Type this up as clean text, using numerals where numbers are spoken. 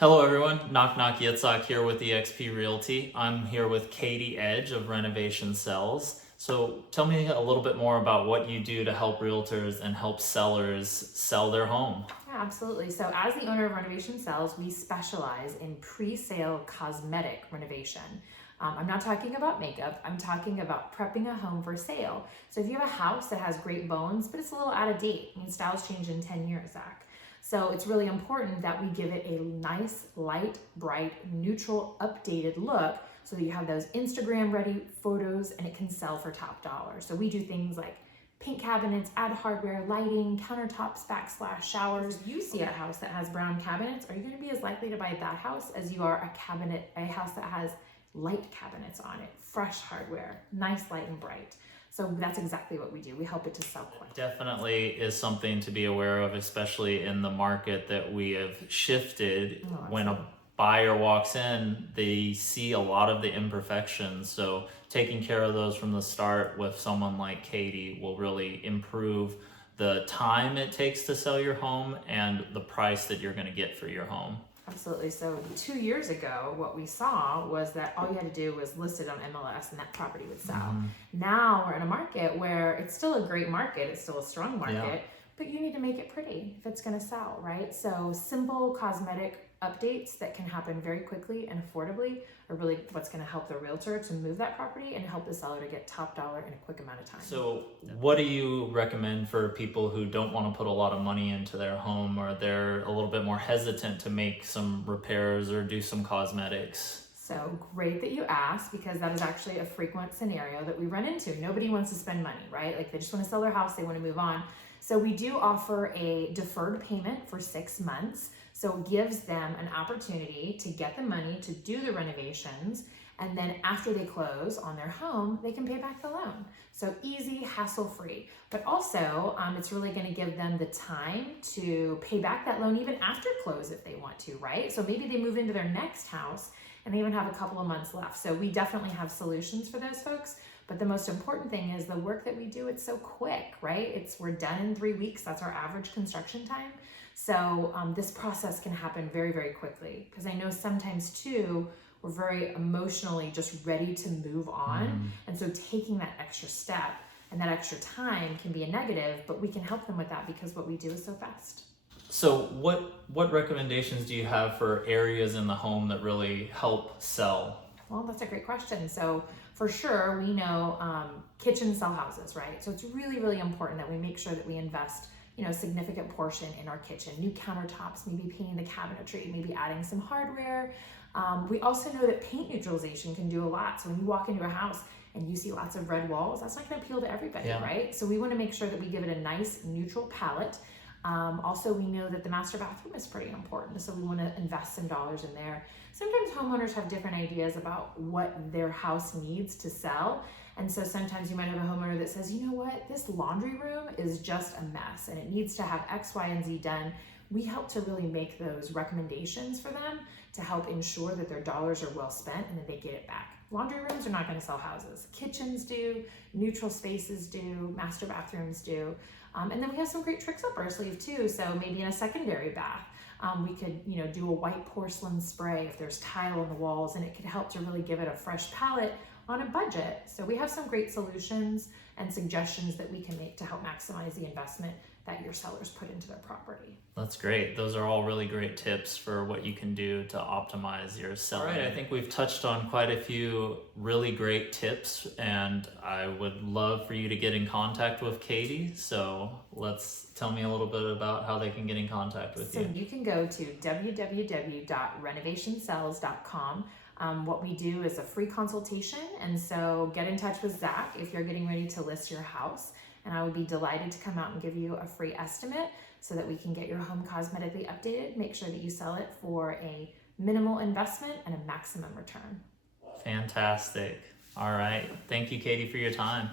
Hello everyone, Knock Knock Yitzchak here with eXp Realty. I'm here with Katie Edge of Renovation Sells. So tell me a little bit more about what you do to help realtors and help sellers sell their home. Yeah, absolutely. So as the owner of Renovation Sells, we specialize in pre-sale cosmetic renovation. I'm not talking about makeup, I'm talking about prepping a home for sale. So if you have a house that has great bones, but it's a little out of date, I mean, styles change in 10 years, Zach. So it's really important that we give it a nice, light, bright, neutral, updated look so that you have those Instagram ready photos and it can sell for top dollar. So we do things like paint cabinets, add hardware, lighting, countertops, backsplash, showers. If you see a house that has brown cabinets, are you going to be as likely to buy that house as you are a house that has light cabinets on it, fresh hardware, nice, light, and bright? So that's exactly what we do. We help it to sell quick. Definitely is something to be aware of, especially in the market that we have shifted. When a buyer walks in, they see a lot of the imperfections. So taking care of those from the start with someone like Katie will really improve the time it takes to sell your home and the price that you're going to get for your home. Absolutely. So 2 years ago, what we saw was that all you had to do was list it on MLS and that property would sell. Now we're in a market where it's still a great market, it's still a strong market, but you need to make it pretty if it's going to sell, right? So simple cosmetic updates that can happen very quickly and affordably are really what's going to help the realtor to move that property and help the seller to get top dollar in a quick amount of time. So what do you recommend for people who don't want to put a lot of money into their home, or they're a little bit more hesitant to make some repairs or do some cosmetics? So great that you asked, because that is actually a frequent scenario that we run into. Nobody wants to spend money, right? Like they just want to sell their house, they want to move on. So we do offer a deferred payment for 6 months. So it gives them an opportunity to get the money to do the renovations. And then after they close on their home, they can pay back the loan. So easy, hassle-free. But also, it's really going to give them the time to pay back that loan even after close if they want to, right? So maybe they move into their next house and they even have a couple of months left. So we definitely have solutions for those folks. But the most important thing is the work that we do, it's so quick, right? We're done in 3 weeks. That's our average construction time. So this process can happen very, very quickly. Because I know sometimes too, we're very emotionally just ready to move on. And so taking that extra step and that extra time can be a negative, but we can help them with that because what we do is so fast. So what recommendations do you have for areas in the home that really help sell? Well, that's a great question. So for sure, we know kitchens sell houses, right? So it's really, really important that we make sure that we invest a significant portion in our kitchen, new countertops, maybe painting the cabinetry, maybe adding some hardware. We also know that paint neutralization can do a lot. So when you walk into a house and you see lots of red walls, that's not going to appeal to everybody, right? So we want to make sure that we give it a nice neutral palette. Also, we know that the master bathroom is pretty important, so we want to invest some dollars in there. Sometimes homeowners have different ideas about what their house needs to sell. And so sometimes you might have a homeowner that says, you know what, this laundry room is just a mess and it needs to have X, Y, and Z done. We help to really make those recommendations for them to help ensure that their dollars are well spent and that they get it back. Laundry rooms are not going to sell houses. Kitchens do, neutral spaces do, master bathrooms do. And then we have some great tricks up our sleeve too. So maybe in a secondary bath, we could do a white porcelain spray if there's tile on the walls, and it could help to really give it a fresh palette on a budget. So we have some great solutions and suggestions that we can make to help maximize the investment that your sellers put into their property. That's great. Those are all really great tips for what you can do to optimize your selling. All right, I think we've touched on quite a few really great tips, and I would love for you to get in contact with Katie. So tell me a little bit about how they can get in contact with you. So you can go to www.renovationsells.com. What we do is a free consultation, and so get in touch with Zach if you're getting ready to list your house, and I would be delighted to come out and give you a free estimate so that we can get your home cosmetically updated, make sure that you sell it for a minimal investment and a maximum return. Fantastic. All right. Thank you, Katie, for your time.